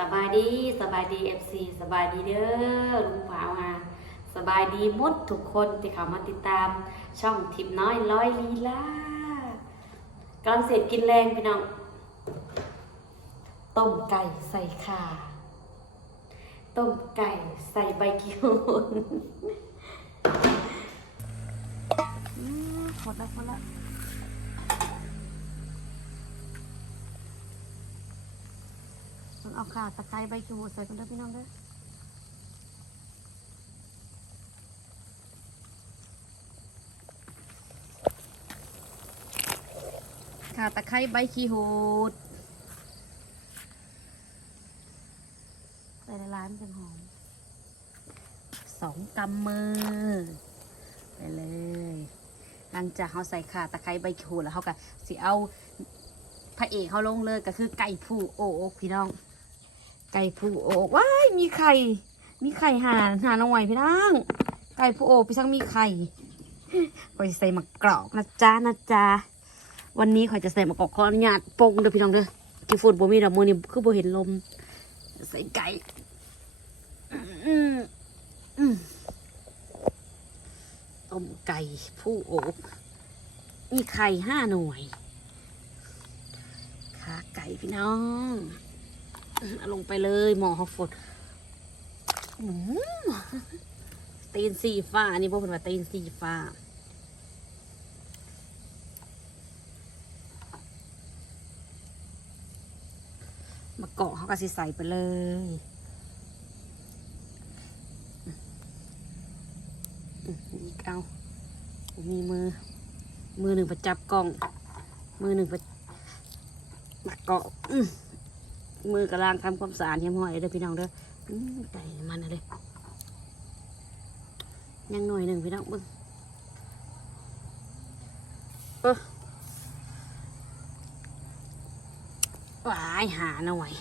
สบายดีสบายดีเอฟซีสบายดีเด้อลุงผาวมาสบายดีหมดทุกคนที่เข้ามาติดตามช่องทิปน้อยร้อยลีลากำลังเสร็จกินแรงพี่น้องต้มไก่ใส่ข่าต้มไก่ใส่ใบกิวหมดแล้วหมดแล้ว เอาข่าตะไคร้ใบกิ้วใส่กันด้วยพี่น้องเด้อข่าตะไคร้ใบขี้หูดใส่ในร้านเป็นหอมสองกำมือ ไปเลย หลังจากเขาใส่ข่าตะไคร้ใบขี้หูดแล้วเขาก็สิเอาพระเอกเขาลงเลยก็คือไก่ผู้โอกพี่น้อง ไก่ผู้โอกว้ายมีไข่ มีไข่หาหาหน่อยพี่น้องไก่ผู้โอกพี่ช่างมีไข่ก็จะใส่มะกรอกนะจ๊ะนะจ๊ะวันนี้ขอยจะใส่มะกรอกขออนุญาตปรงเด้อพี่น้องเด้อกี่ฝุ่นบ่มีดอกมือนี่คือบ่เห็นลม ใส่ไก่อืมอืมต้มไก่ผู้โอบมีไข่ห้าหน่วยขาไก่พี่น้อง ลงไปเลยหมอฮอฟฟดตีนสีฟ้า อันนี้พวกเป็นว่าตีนสีฟ้า มาเกาะเขาก็สิใส่ไปเลยอืมอีกเอามีมือ มือหนึ่งประจับกล้อง มือหนึ่งประมาเกาะ มือกำลังทำความสะอาดเยี่ยมหอยเด้อพี่น้องเด้อไก่มันอะไรยังหน่อยหนึ่งพี่น้องบึ้งเออหวายหาหน่อย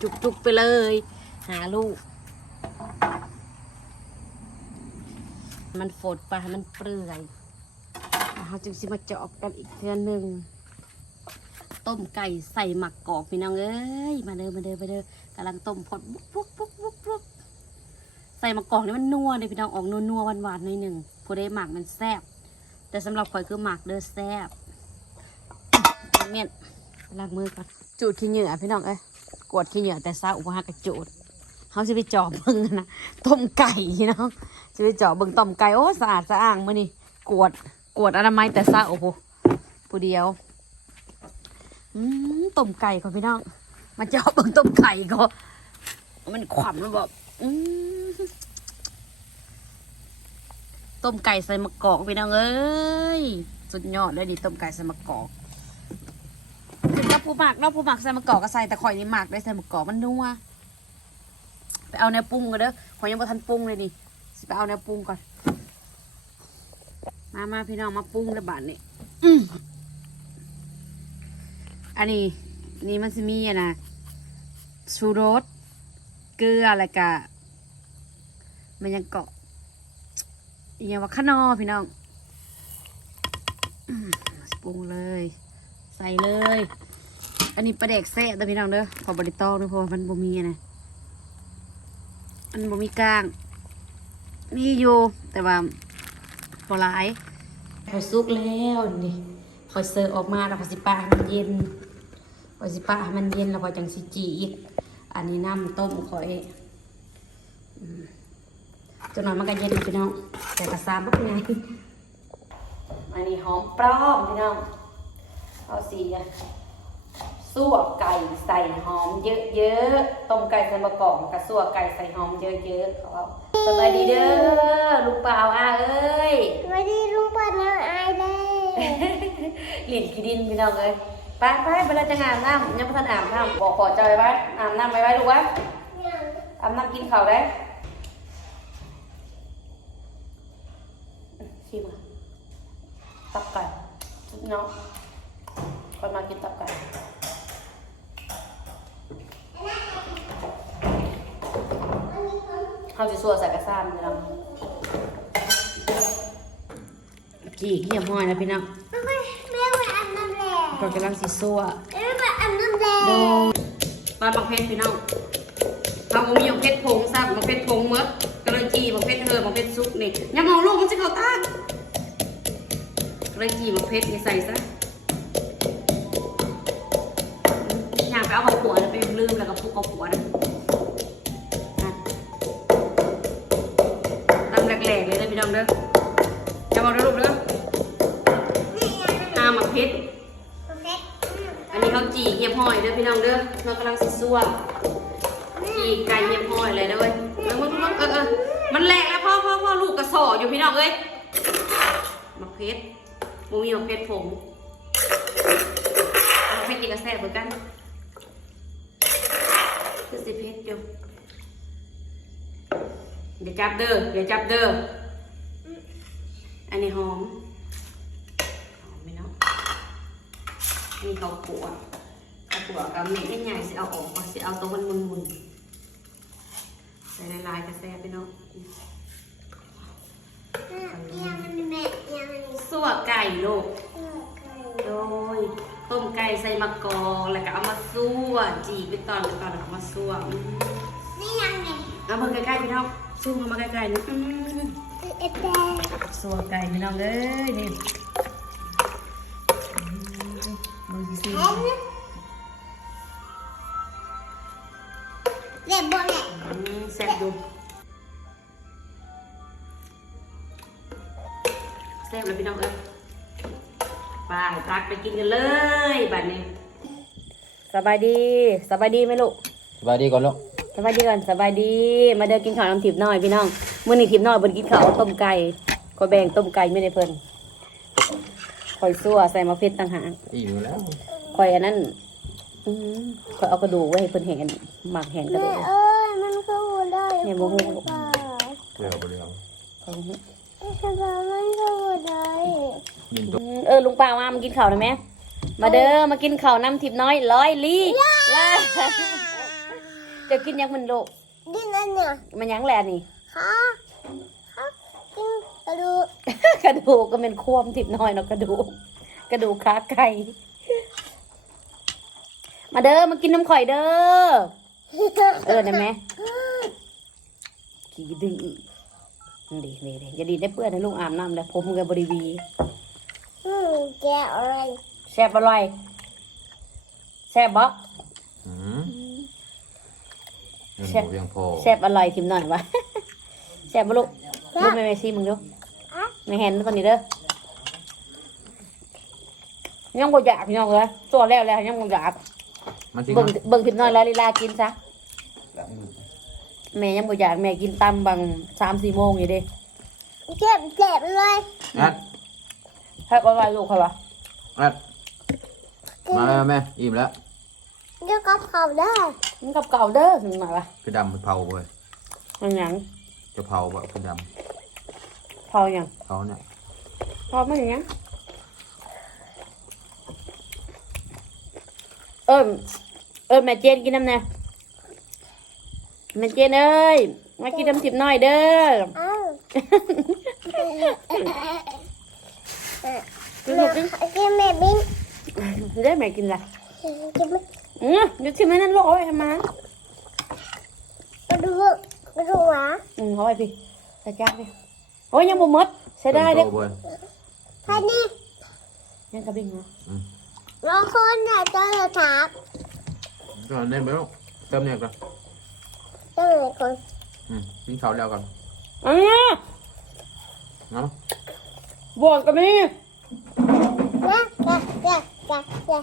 จุกๆไปเลย หาลูก มันฝดไปมันเปลือยเราจึงสิมาเจาะกันอีกเทือนหนึ่ง ต้มไก่ใส่หมักกอกพี่น้องเอ้ยมาเด้อมาเด้อมาเด้อกำลังต้มพดบุกบุกบุกบุกบุกใส่หมักกอกนี่มันนัวเลยพี่น้องออกนัวนัวหวานหวานๆหน่อยหนึ่งพอได้หมักมันแซ่บแต่สำหรับข่อยคือหมักเด้อแซ่บเมียนล้างมือก่อนจูดขี้เหงื่อพี่น้องเอ้ยกวดขี้เหงื่อแต่ซาอุปหากระจูดเขาจะไปจาะเบิ่งนะต้มไก่พี่น้องจะไปจาะเบิ่งต้มไก่โอ้สะอาดสะอ้างมื้อนี่กวดกวดอนามัยแต่ซาโอ้โหผู้เดียว อืมต้มไก่ก่อนพี่น้อง มาเจาะเบิ่งต้มไก่ก็มันขวำแล้วแบบอืมต้มไก่ใส่มะกอกพี่น้องเอ้ยสุดยอดเลยดิต้มไก่ใส่มะกอกถึงกับผู้หมักเนาะผู้หมักใส่มะกอกก็ใส่แต่ข่อยนี่หมักได้ใส่มะกอกมันนัวไปเอาแนวปรุงกันเด้อข่อยยังบ่ทันปรุงเลยนี่สิไปเอาแนวปรุงก่อนมามาพี่น้องมาปรุงแล้วบาดนี่อืม อันนี้นี่มันจะมีอะนะชูรสเกลืออะไรกะมันยังเกาะย่างว่าขนอพี่น้องปรุงเลย ใส่เลย อันนี้ปลาเด็กแซ่บเด้อพี่น้องเด้อขอบริตองด้วยเพราะมันบ่มีนะมันบ่มีกลาง มีอยู่แต่ว่าพอหลายพอสุกแล้วนี่ คอยเสิร์ฟออกมาแล้วพอสิปาให้มันเย็นพอสิปาให้มันเย็นแล้วพอจังสิจีอีก อันนี้น้ำต้มคอยจนหน่อยมันก็เย็นพี่น้องแต่กระซามเป็นไงอันนี้หอมปลอมพี่น้องเอาสีอะสั่วไก่ใส่หอมเยอะๆ ต้มไก่ใส่มะกอกกับสั่วไก่ใส่หอมเยอะๆเขาเอาสบายดีเด้อลูกเปล่าอาเอ้ยไม่ได้ลุงปัดน้ำอายเลย หลินขี้ดินพี่น้องเลยไปไปเวลาจะอาบน้ำยังไม่ทันอาบน้ำบอกขอใจไว้อาบน้ำไว้ไว้ลูกไวะอาบน้ำกินข้าวได้ชิมตับไก่เนาะคนมากินตับไก่เขาจะสัวใส่กระซ้ำพี่น้องกี่เขี้ยมห้อยนะพี่น้อง แม่แม่ไปอาบน้ำแร่ เรากำลังสิสัวแม่ไปอาบน้ำแร่ดูปลาบักเพชรพี่น้องเราบ่มีหมกเพชรผงซับหมกเพชรผงหมดกระจีหมกเพชรเธอหมกเพชรซุกนี่อย่ามองลูกมันจะเข้าตากระจีหมกเพชรนี่ใส่ซะอยากไปเอาข้าวขัวแล้วไปลืมแล้วก็พุกข้าวขัวนะอะตำแหลกๆเลยนะพี่น้องเด้อจะบอกนะลูกเด้ออาหมกเพชรอันนี้เขา จีเฮียบหอยเด้อพี่น้องเด้อเรากำลังสิซั่วจีไก่เฮียบหอยเลยเด้อเว้ยเมึงมึงเออเออมันแหลกแล้วพ่อพ่อพ่อลูกกระสออยู่พี่น้องเอ้ยมะเพชรมูมีมะเพชรผงมะเพชรจีกระแซ่บเหมือนกันคือสิเพชรอยู่อย่าจับเด้ออย่าจับเด้ออันนี้หอมหอมไหมเนาะมีข้าวขัวข้าว ขัวกับเม็ดใหญ่ๆสิเอาออกก่อนสิเอาตัวมันมุนๆใส่ลายๆกระแซบไปเนาะสัวไก่ลูกโดยต้มไก่ใส่มะกอกแล้วก็เอามาซั่วจีไปตอนไปตอนแล้วก็เอามาซั่วอืมเอามาใกล้ๆพี่น้องซูมมาใกล้ๆนี่อืมสัวไก่พี่น้องเอ้ยนี่อืมมึงสิซิ เล็บบ่แม่อืมแซ่บดูแซ่บเลยพี่น้องเอ้ยไปตักไปกินกันเลยบัดนี้สบายดีสบายดีไหมลูกสบายดีก่อนลูกสบายดีก่อนสบายดี มาเดินกินข้าวน้ำทิพย์น้อยพี่น้องมื้อนี้ทิพย์น้อยเพิ่นกินข้าวต้มไก่ขอยแบ่งต้มไก่ไม่ได้เพิ่นข่อยซั่วใส่มะเขือต่างหากอิ่มอยู่แล้วข่อยอันนั้น อือข่อยเอากระดูกไว้ให้เพิ่นเห็นหมักแห้งกระแม่ดูก เอ้ยมันก็บ่ได้เนี่ยบ่ฮู้เดี๋ยวไปเรื่องข่อยบ่ฮู้ทำไมมันก็บ่ได้ยินตัวอืมเออลุงป้ามามากินข้าวนะแม่มาเด้อมากินข้าวน้ำทิพย์น้อยร้อยลี่ว้าจะกินยังมันโลกดินอันเนี่ยมันยังแหละนี่ ฮะฮะกินกระดูกกระดูกก็เป็นควมทิพย์น้อยเนาะกระดูกกระดูกขาไก่ มาเด้อมากินน้ำข่อยเด้อ เออนะแม่ขี้ดื้อดีดีดีอย่าดีได้เปื้อนนะลุงอาบน้ำแล้วผมกับบริวีอืมแกะอะไรแซ่บอร่อยแซ่บบ่อืมเงินหมูยังพอแซ่บอร่อยทิมหน่อยวะแซ่บบ่ลูกลูกแม่แม่ซีมึงดูไม่เห็นตอนนี้เด้อยังบ่อยากยังเลยตัวแล้วแล้วยังบ่อยาก มันจริงเบิ่งเบิ่งทิมหน่อยแล้วลีลากินซะแม่ยังบ่อยากแม่กินตำบางสามสี่โมงอยู่เดิเจ็บเจ็บเลยแอดแซ่บอร่อยลูกค่ะวะแอดมาแล้วแม่อิ่มแล้วเดี๋ยวก็เผาได้มันกับเก่าเด้อถึงมาวะคือดำเผาเว้ยมันหยังจะเผาแบบคือดเผาหยังำเขาเนี่ยเผามันหยัง เอิ้มเอิ้มแม่เจนกินน้ำแน่แม่เจนเอ้ยมากินน้ำทิพย์น้อยเด้อเอ้ากินลูกกินกินแม่บิ้ งได้แม่กินละกินแม่อือเดี๋ยวชิมให้นั่นลูกเอาไว้ทำไมกระดูกกระดูกหวะอืมเอาไว้พี่ใส่จานไปโอ้ยยังบ่หมดใช้ได้เด้โตเว้ยพอดียังกระบิ่งเนาะรอคนน่ะเจอถามก็เน้นไปลูกเติมเนี่ยก่อนเจอคนอืมกินข้าวแล้วก่อนอันนี้งั้นบวกกับนี่นะนะนะนะนะ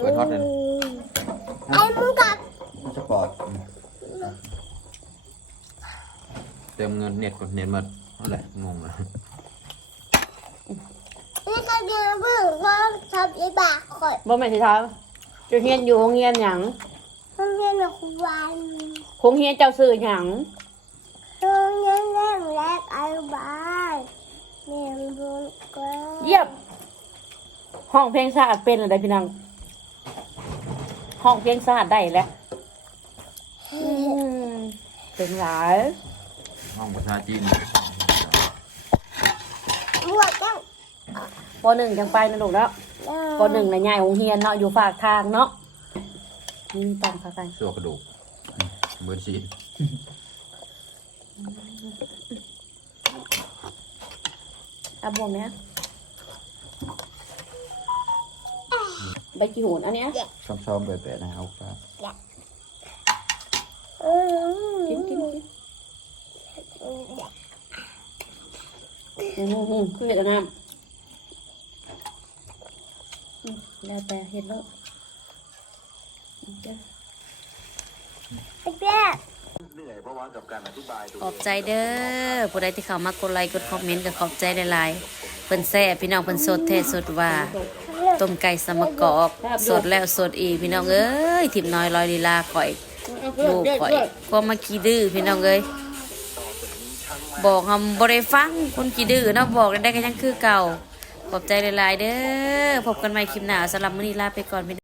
เปิดฮอตเลยไอ้มึงกับสปอร์ตเติมเงินเน็ตก่อนเน็ตหมดนั่นแหละงงเลย นี่ก็ เดินเพิ่งก็ทำอีบากคอยบ่แม่นสิถามจะเฮียนอยู่โรงเรียนหยังมันเรียนแบบคุณวานโรงเรียนเจ้าซื้อหยังโรงเรียนแรกแรกอนุบาลเรียนบุญก็เยี่ยมห้องเพลงสะอาดเป็นอะไรพี่น้องห้องเพลงสะอาดได้แล้วอืมเป็นหลาย ห้องประชาจีน บวชต้อง ปหนึ่งจังไปนะลูกแล้วปหนึ่งในะยายโรงเรียนเนาะอยู่ฝากทางเนาะนี่มีตังค์ค่ะกันสัวกระดูกเบิร์ดซีนเอาบวมไหมใบกี่โหนอันเนี้ยซ้อมๆแปะๆนะเอาครับอืมกินกินกินอืมอืมคือเห็ดอะไรนะอืม แล้วแต่เห็ดแล้วจ้ะแม่ขอบใจเด้อผู้ใดที่เข้ามากดไลค์กดคอมเมนต์ก็ขอบใจหลายๆเพิ่นแซ่บพี่น้องเพิ่นสดแท้สดว่าต้มไก่สมกอกสดแล้วสดอีกพี่น้องเอ้ยทิมน้อยลอยลีลาข่อยลูกข่อยก็มาขี้ดื้อพี่น้องเอ้ยบอกทำบ่ได้ฟังคนขี้ดื้อเนาะบอกได้ก็ยังคือเก่า ขอบใจหลายๆเด้อพบกันใหม่คลิปหน้าสำหรับมื้อนี้ลาไปก่อน